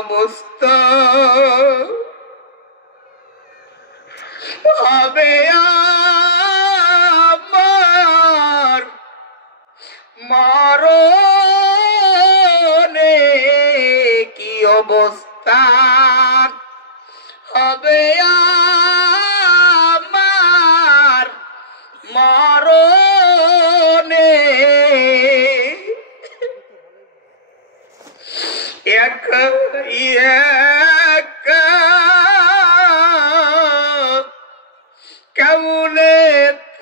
অবস্থা হবে আমার মরণে, কি অবস্থা হবে আমার মরণে। একা একা কেমনে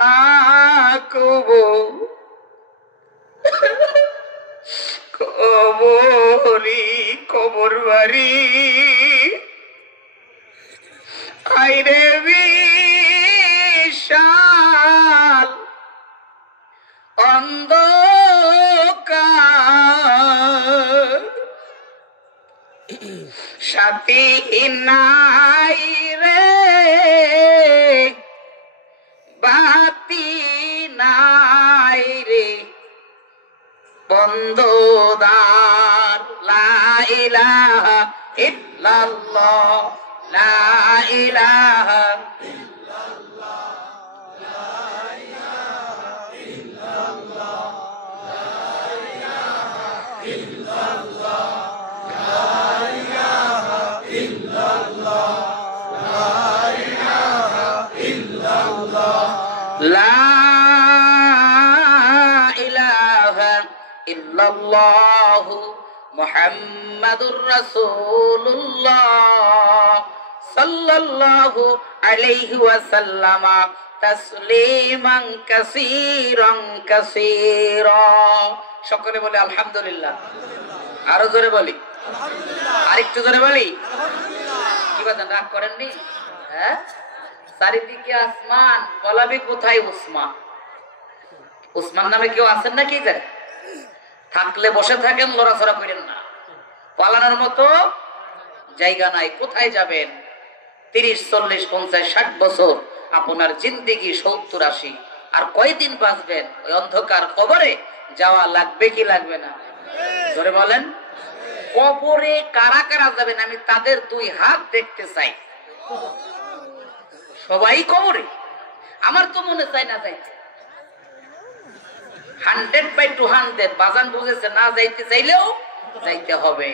থাকবো, কবরি কবর বাড়ি আইরে বিশাল অন্ধকার, সাথী নাই রে বাতি নাই রে বন্ধদার। লা ইলাহা ইল্লাল্লাহ, লা ইলাহা ইল্লাল্লাহ, লা ইলাহা ইল্লাল্লাহ, লা ইলাহা ইল্লাল্লাহ, লা ইলাহা ইল্লাল্লাহ, লা ইলাহা ইল্লাল্লাহ, লা ইলাহা ইল্লাল্লাহু মুহাম্মাদুর রাসূলুল্লাহ সাল্লাল্লাহু আলাইহি ওয়াসাল্লাম তাসলিমান কাসীরান কাসীরা। সকলে বলে আলহামদুলিল্লাহ। আরো জোরে বলি আলহামদুলিল্লাহ, আরেকটু জোরে বলি আলহামদুলিল্লাহ। কি কথা রাগ করেননি? হ্যাঁ, চারিদিকে আসমান, বলাবি কোথায় উসমান? উসমান নামে কেউ আছেন নাকি? থাকলে বসে থাকেন, লড়াচড়া করেন না, পালানোর মতো জায়গা নাই। কোথায় যাবেন? 30, 40, 50, 60 বছর আপনার জিন্দেগি 70-80, আর কয়দিন বাঁচবেন? ওই অন্ধকার কবরে যাওয়া লাগবে কি লাগবে না? ধরে বলেন, কবরে কারা কারা যাবেন আমি তাদের 2 হাত দেখতে চাই। সবাই কবরে? আমার তো মনে চাই না যাইতে। 100/200 বাজান বুঝেছে, না যাইতে চাইলেও যাইতে হবে।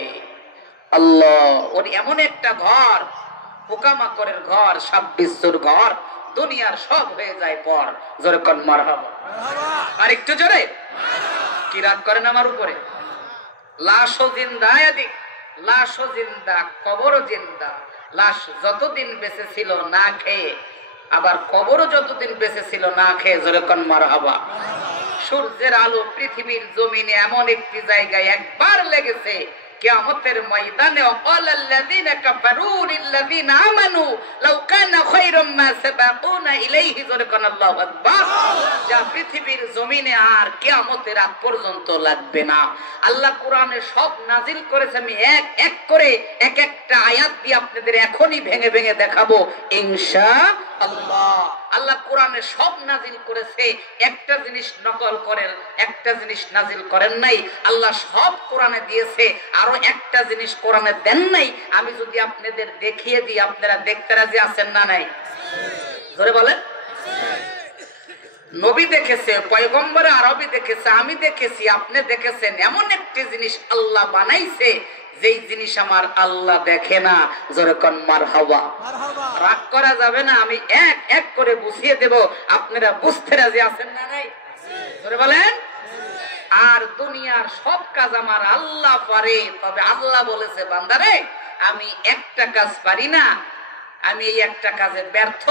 আল্লাহ, ওর এমন একটা ঘর, পোকামাকড়ের ঘর, সাপ বিচ্ছুর ঘর, দুনিয়ার সব হয়ে যায় পর। জোরে কোন মারহাবা। আর একটু জোরে। কি রাগ করেন আমার উপরে? লাশও জিন্দা, এদিক লাশও জিন্দা, কবরও জিন্দা। লাশ যতদিন বেঁচে ছিল না খেয়ে, আবার কবরও যতদিন বেঁচে ছিল না খেয়ে। জোরে কোন মারহাবা। সূর্যের আলো পৃথিবীর জমিনে এমন একটি জায়গায় একবার লেগেছে, কিয়ামতের ময়দানে ওয়ালাল্লাযিনা কাফারু লিল্লাযিনা আমানু লাউ কানা খায়রাম মা সাবাকুনা ইলাইহি। জোরে কোন আল্লাহু আকবার। যা পৃথিবীর জমিনে আর কিয়ামতের আগ পর্যন্ত লাগবে না। আল্লাহ কোরআনে সব নাজিল করেছে। আমি এক এক করে এক একটা আয়াত দিয়ে আপনাদের এখনই ভেঙে ভেঙে দেখাবো ইনশাআল্লাহ। আল্লাহ কোরআনে সব নাজিল করেছে, একটা জিনিস নকল করেন, একটা জিনিস নাজিল করেন নাই। আল্লাহ সব কোরআনে দিয়েছে, আরো একটা জিনিস কোরআনে দেন নাই। আমি যদি আপনাদের দেখিয়ে দিই, আপনারা দেখতে রাজি আছেন না নাই? ধরে বলেন। নবী দেখেছে, পয়গম্বর আরবি দেখেছে, আমি দেখেছি, আপনি দেখেছেন। এমন একটি জিনিস আল্লাহ বানাইছে যেই জিনিস আমার আল্লাহ দেখে না। জোরে কোন মারহাবা। রাগ করা যাবে না, আমি এক এক করে বুঝিয়ে দেব, আপনারা বুঝতে রাজি আছেন না নাই? জোরে বলেন। আর দুনিয়ার সব কাজ আমার আল্লাহ পারে, তবে আল্লাহ বলেছে বান্দারে আমি একটা কাজ পারি না, আমি এই একটা কাজে ব্যর্থ,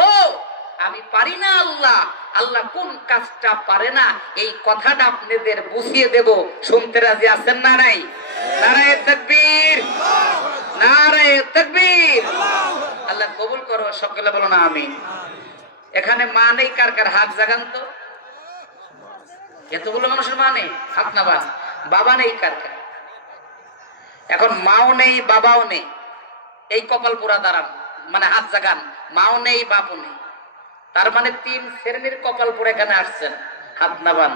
আমি পারি না। আল্লাহ আল্লাহ কোন কাজটা পারে না, এই কথাটা আপনাদের বুঝিয়ে দেব। শুনতে রাজি আছেন না নাই? নারায়ে তাকবীর, নারায়ে তাকবীর। আল্লাহ কবুল করো। সকলে বলো না আমিন। এখানে মা নেই, কার কার হাত জাগান তো। এতগুলো মানুষের মা নেই, হাত না বান। বাবা নেই কার কার? এখন মাও নেই, বাবাও নেই, এই কপাল পুরা দাঁড়ান, মানে হাত জাগান। মাও নেই, বাপও নেই, তার মানে 3 শ্রেণীর কপাল পুরা এখানে আসছেন। হাত না বান।